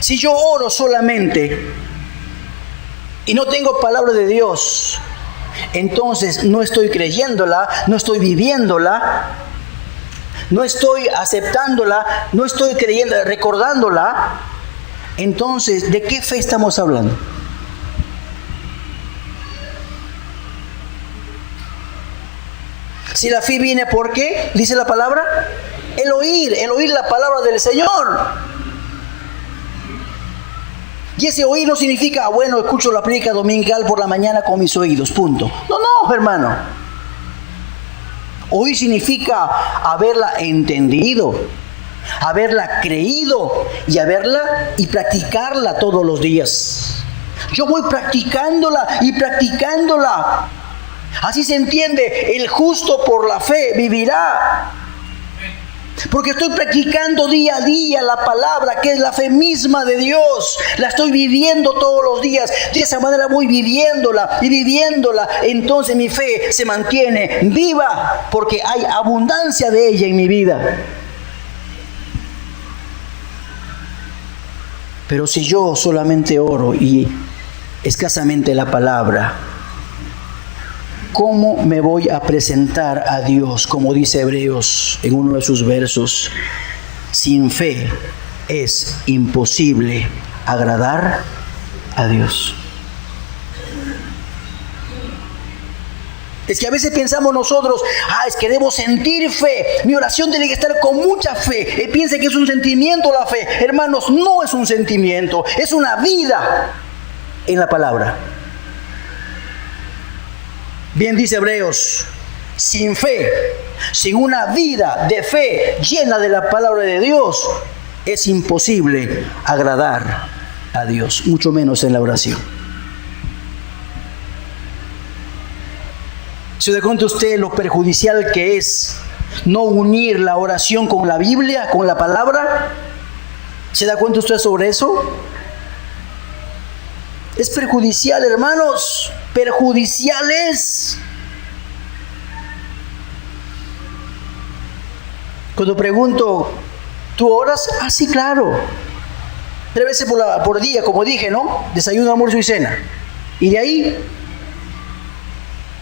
Si yo oro solamente y no tengo palabra de Dios, entonces no estoy creyéndola, no estoy viviéndola, no estoy aceptándola, no estoy creyendo, recordándola. Entonces, ¿de qué fe estamos hablando? Si la fe viene, ¿por qué? Dice la palabra, el oír la palabra del Señor. Y ese oír no significa, bueno, escucho la prédica dominical por la mañana con mis oídos, punto. No, hermano. Oír significa haberla entendido, haberla creído y practicarla todos los días. Yo voy practicándola y practicándola. Así se entiende, el justo por la fe vivirá. Porque estoy practicando día a día la palabra, que es la fe misma de Dios. La estoy viviendo todos los días. De esa manera voy viviéndola y viviéndola. Entonces mi fe se mantiene viva, porque hay abundancia de ella en mi vida. Pero si yo solamente oro y escasamente la palabra, ¿cómo me voy a presentar a Dios? Como dice Hebreos en uno de sus versos, sin fe es imposible agradar a Dios. Es que a veces pensamos nosotros, es que debo sentir fe, mi oración tiene que estar con mucha fe. Piensa que es un sentimiento la fe. Hermanos, no es un sentimiento, es una vida en la palabra. Bien dice Hebreos, sin fe, sin una vida de fe llena de la palabra de Dios, es imposible agradar a Dios, mucho menos en la oración. ¿Se da cuenta usted lo perjudicial que es no unir la oración con la Biblia, con la palabra? ¿Se da cuenta usted sobre eso? Es perjudicial, hermanos, perjudiciales. Cuando pregunto, ¿tú oras? Sí, claro. 3 veces por día, como dije, ¿no? Desayuno, almuerzo y cena. Y de ahí,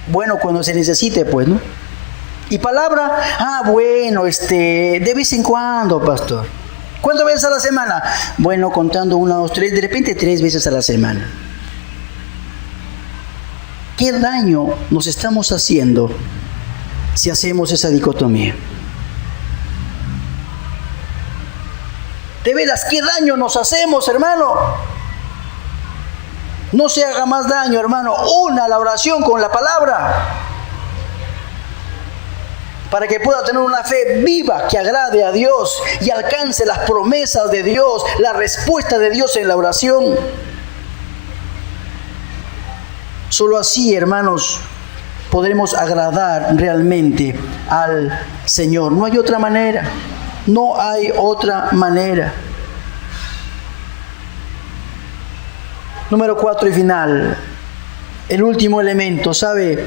bueno, cuando se necesite, pues, ¿no? Y palabra, bueno, de vez en cuando, pastor. ¿Cuántas veces a la semana? Bueno, contando 1, 2, 3, de repente 3 veces a la semana. ¿Qué daño nos estamos haciendo si hacemos esa dicotomía? De veras, ¿qué daño nos hacemos, hermano? No se haga más daño, hermano. Una la oración con la palabra, para que pueda tener una fe viva que agrade a Dios y alcance las promesas de Dios, la respuesta de Dios en la oración. Solo así, hermanos, podremos agradar realmente al Señor. No hay otra manera. No hay otra manera. Número 4 y final. El último elemento, ¿sabe?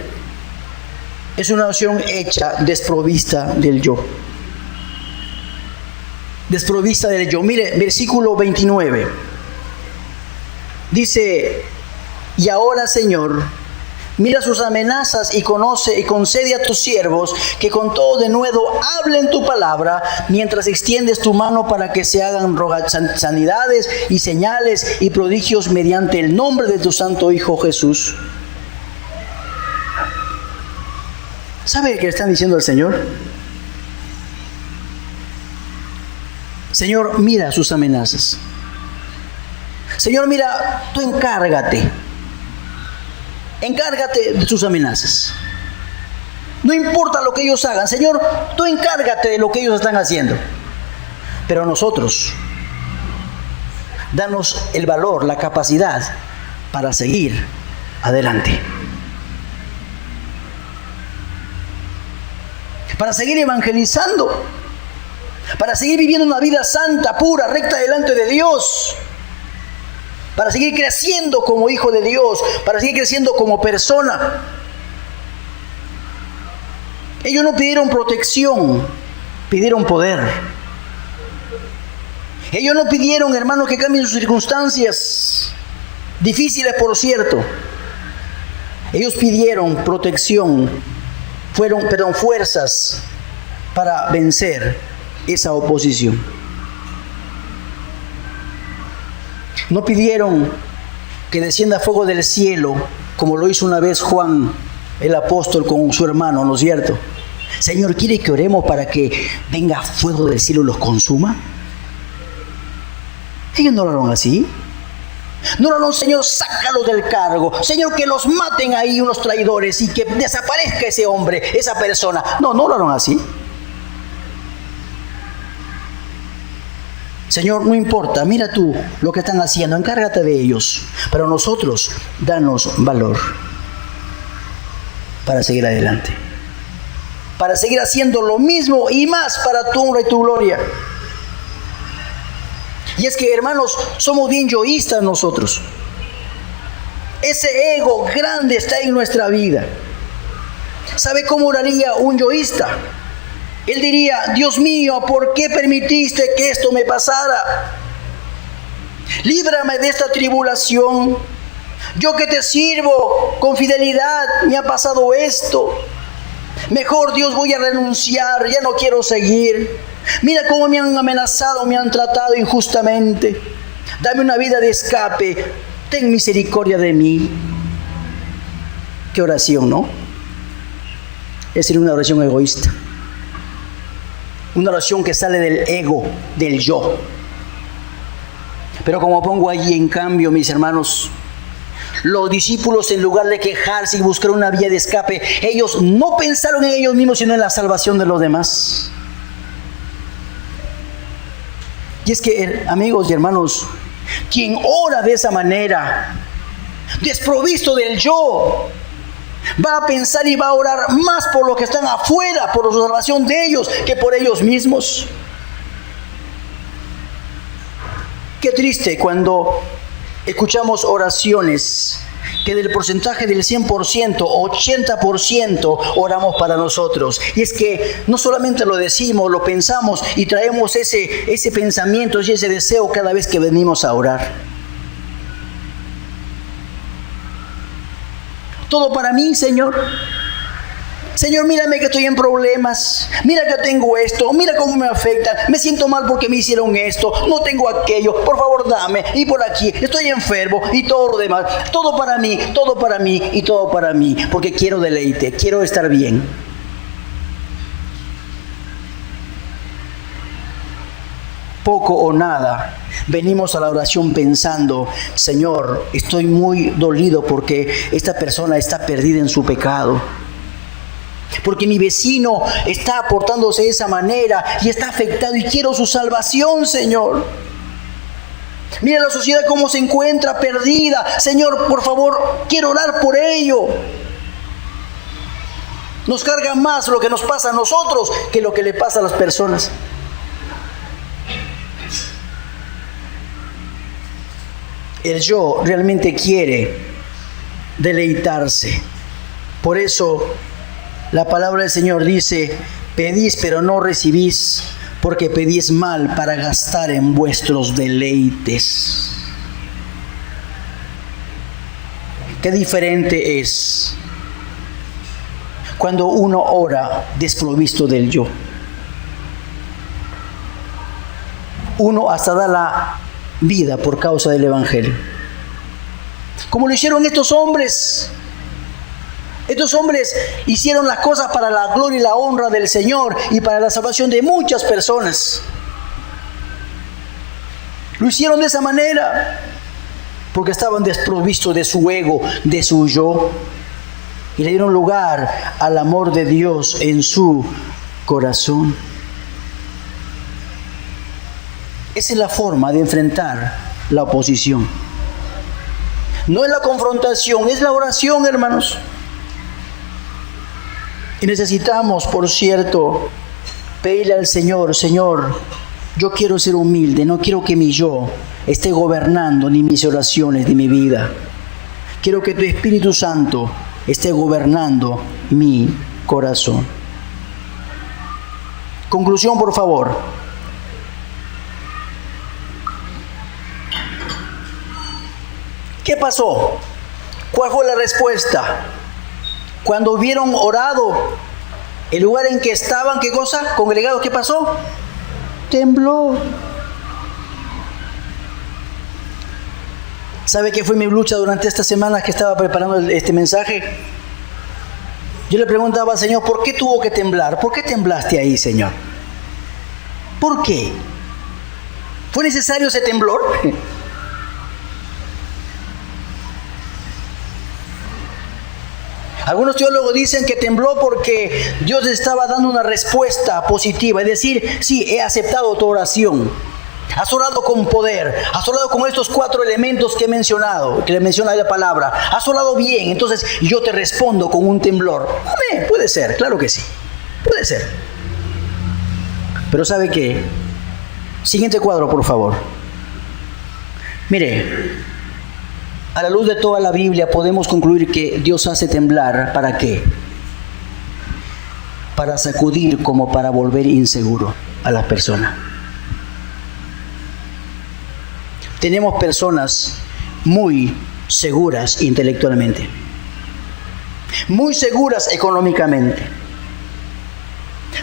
Es una oración hecha desprovista del yo. Desprovista del yo. Mire, versículo 29. Dice, y ahora, Señor, mira sus amenazas y concede a tus siervos que con todo denuedo hablen tu palabra, mientras extiendes tu mano para que se hagan sanidades y señales y prodigios mediante el nombre de tu santo Hijo Jesús. ¿Sabe qué le están diciendo al Señor? Señor, mira sus amenazas. Señor, mira, tú encárgate de sus amenazas. No importa lo que ellos hagan, Señor, tú encárgate de lo que ellos están haciendo. Pero nosotros, danos el valor, la capacidad para seguir adelante. para seguir evangelizando, para seguir viviendo una vida santa, pura, recta delante de Dios, para seguir creciendo como hijo de Dios, para seguir creciendo como persona. Ellos no pidieron protección, pidieron poder. Ellos no pidieron, hermanos, que cambien sus circunstancias, difíciles por cierto. Ellos pidieron protección, fuerzas para vencer esa oposición. No pidieron que descienda fuego del cielo, como lo hizo una vez Juan el apóstol con su hermano, ¿no es cierto? Señor, ¿quiere que oremos para que venga fuego del cielo y los consuma? Ellos no lo harán así. No lo harán, Señor, sácalo del cargo. Señor, que los maten ahí unos traidores y que desaparezca ese hombre, esa persona. No lo harán así. Señor, no importa, mira tú lo que están haciendo, encárgate de ellos. Pero nosotros, danos valor para seguir adelante, para seguir haciendo lo mismo y más para tu honra y tu gloria. Y es que, hermanos, somos bien yoístas nosotros. Ese ego grande está en nuestra vida. ¿Sabe cómo oraría un yoísta? Él diría: Dios mío, ¿por qué permitiste que esto me pasara? Líbrame de esta tribulación. Yo que te sirvo con fidelidad, me ha pasado esto. Mejor, Dios, voy a renunciar, ya no quiero seguir. Mira cómo me han amenazado, me han tratado injustamente. Dame una vida de escape. Ten misericordia de mí. Qué oración, ¿no? Es una oración egoísta. Una oración que sale del ego, del yo. Pero como pongo allí, en cambio, mis hermanos, los discípulos, en lugar de quejarse y buscar una vía de escape, ellos no pensaron en ellos mismos, sino en la salvación de los demás. Y es que, amigos y hermanos, quien ora de esa manera, desprovisto del yo, va a pensar y va a orar más por los que están afuera, por la salvación de ellos, que por ellos mismos. Qué triste cuando escuchamos oraciones que del porcentaje del 100%, 80% oramos para nosotros. Y es que no solamente lo decimos, lo pensamos y traemos ese pensamiento y ese deseo cada vez que venimos a orar. Todo para mí, Señor. Señor, mírame que estoy en problemas. Mira que tengo esto. Mira cómo me afecta. Me siento mal porque me hicieron esto. No tengo aquello. Por favor, dame. Y por aquí. Estoy enfermo. Y todo lo demás. Todo para mí. Todo para mí. Y todo para mí. Porque quiero deleite. Quiero estar bien. Poco o nada venimos a la oración pensando: Señor, estoy muy dolido porque esta persona está perdida en su pecado. Porque mi vecino está portándose de esa manera y está afectado y quiero su salvación, Señor. Mira la sociedad cómo se encuentra perdida. Señor, por favor, quiero orar por ello. Nos carga más lo que nos pasa a nosotros que lo que le pasa a las personas. El yo realmente quiere deleitarse. Por eso la palabra del Señor dice: pedís pero no recibís, porque pedís mal para gastar en vuestros deleites. Qué diferente es cuando uno ora desprovisto del yo. Uno hasta da la vida por causa del Evangelio, como lo hicieron estos hombres. Estos hombres hicieron las cosas para la gloria y la honra del Señor y para la salvación de muchas personas. Lo hicieron de esa manera porque estaban desprovistos de su ego, de su yo, y le dieron lugar al amor de Dios en su corazón. Esa es la forma de enfrentar la oposición. No es la confrontación, es la oración, hermanos. Y necesitamos, por cierto, pedirle al Señor, Señor, yo quiero ser humilde, no quiero que mi yo esté gobernando ni mis oraciones ni mi vida. Quiero que tu Espíritu Santo esté gobernando mi corazón. Conclusión, por favor. ¿Qué pasó? ¿Cuál fue la respuesta? Cuando hubieron orado, el lugar en que estaban, ¿qué cosa? Congregados, ¿qué pasó? Tembló. ¿Sabe qué fue mi lucha durante estas semanas que estaba preparando este mensaje? Yo le preguntaba al Señor, ¿por qué tuvo que temblar? ¿Por qué temblaste ahí, Señor? ¿Por qué? ¿Fue necesario ese temblor? Algunos teólogos dicen que tembló porque Dios estaba dando una respuesta positiva, es decir, sí, he aceptado tu oración. Has orado con poder, has orado con estos 4 elementos que he mencionado, que le menciona la palabra. Has orado bien, entonces yo te respondo con un temblor. Amén, puede ser, claro que sí, puede ser. Pero ¿sabe qué? Siguiente cuadro, por favor. Mire, a la luz de toda la Biblia podemos concluir que Dios hace temblar, ¿para qué? Para sacudir como para volver inseguro a las personas. Tenemos personas muy seguras intelectualmente, muy seguras económicamente,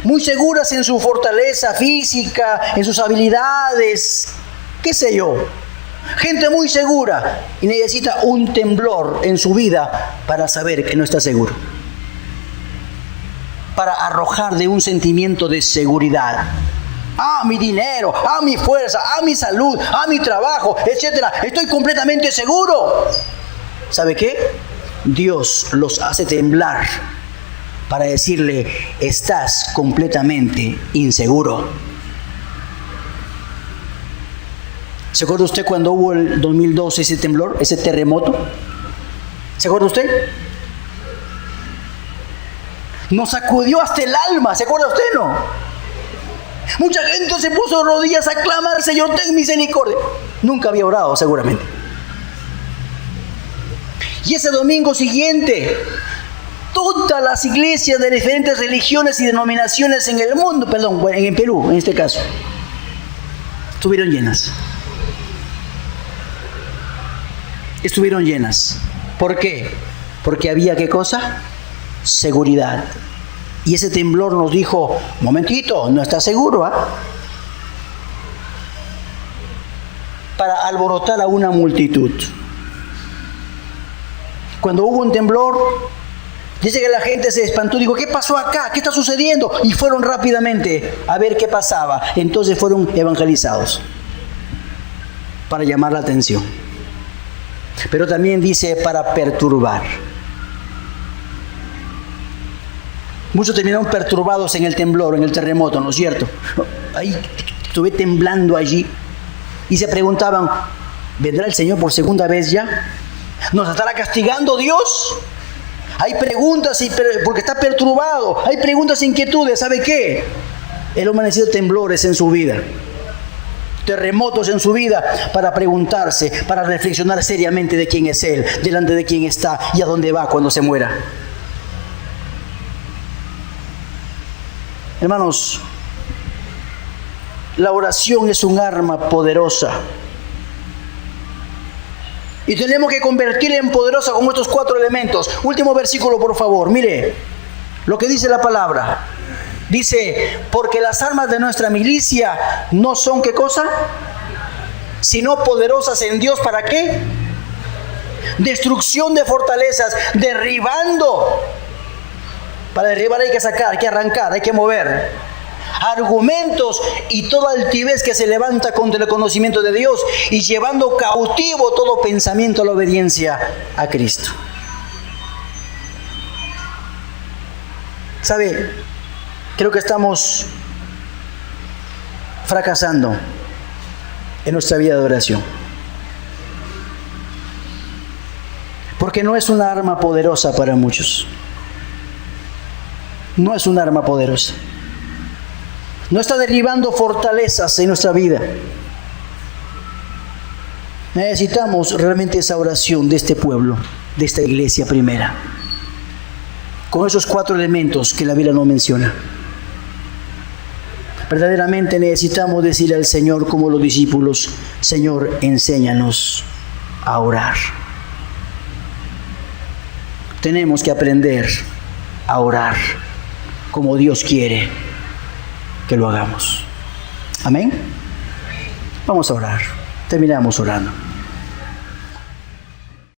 muy seguras en su fortaleza física, en sus habilidades, qué sé yo. Gente muy segura y necesita un temblor en su vida para saber que no está seguro, para arrojar de un sentimiento de seguridad. Mi dinero, mi fuerza, mi salud, mi trabajo, etcétera. Estoy completamente seguro. ¿Sabe qué? Dios los hace temblar para decirle, estás completamente inseguro. ¿Se acuerda usted cuando hubo el 2012 ese temblor, ese terremoto? ¿Se acuerda usted? Nos sacudió hasta el alma, ¿se acuerda usted, no? Mucha gente se puso de rodillas a clamar, Señor, ten misericordia. Nunca había orado, seguramente. Y ese domingo siguiente, todas las iglesias de diferentes religiones y denominaciones en el mundo, en Perú, en este caso, estuvieron llenas. Estuvieron llenas. ¿Por qué? Porque había, ¿qué cosa? Seguridad. Y ese temblor nos dijo, momentito, no está seguro, para alborotar a una multitud. Cuando hubo un temblor, dice que la gente se espantó, dijo, ¿qué pasó acá? ¿Qué está sucediendo? Y fueron rápidamente a ver qué pasaba. Entonces fueron evangelizados para llamar la atención. Pero también dice para perturbar. Muchos terminaron perturbados en el temblor, en el terremoto, ¿no es cierto? Ahí estuve temblando allí y se preguntaban, ¿vendrá el Señor por segunda vez ya? ¿Nos estará castigando Dios? Hay preguntas porque está perturbado, hay preguntas e inquietudes, ¿sabe qué? El hombre necesita temblores en su vida, terremotos en su vida para preguntarse, para reflexionar seriamente de quién es Él, delante de quién está y a dónde va cuando se muera. Hermanos, la oración es un arma poderosa. Y tenemos que convertirla en poderosa con estos 4 elementos. Último versículo, por favor. Mire lo que dice la palabra. Dice, porque las armas de nuestra milicia no son, ¿qué cosa? Sino poderosas en Dios, ¿para qué? Destrucción de fortalezas, derribando. Para derribar hay que sacar, hay que arrancar, hay que mover argumentos y toda altivez que se levanta contra el conocimiento de Dios y llevando cautivo todo pensamiento a la obediencia a Cristo. ¿Sabe? Creo que estamos fracasando en nuestra vida de oración. Porque no es una arma poderosa para muchos. no es un arma poderosa. No está derribando fortalezas en nuestra vida. Necesitamos realmente esa oración de este pueblo, de esta iglesia primera, con esos 4 elementos que la Biblia no menciona. Verdaderamente necesitamos decirle al Señor como los discípulos: Señor, enséñanos a orar. Tenemos que aprender a orar como Dios quiere que lo hagamos. Amén. Vamos a orar. Terminamos orando.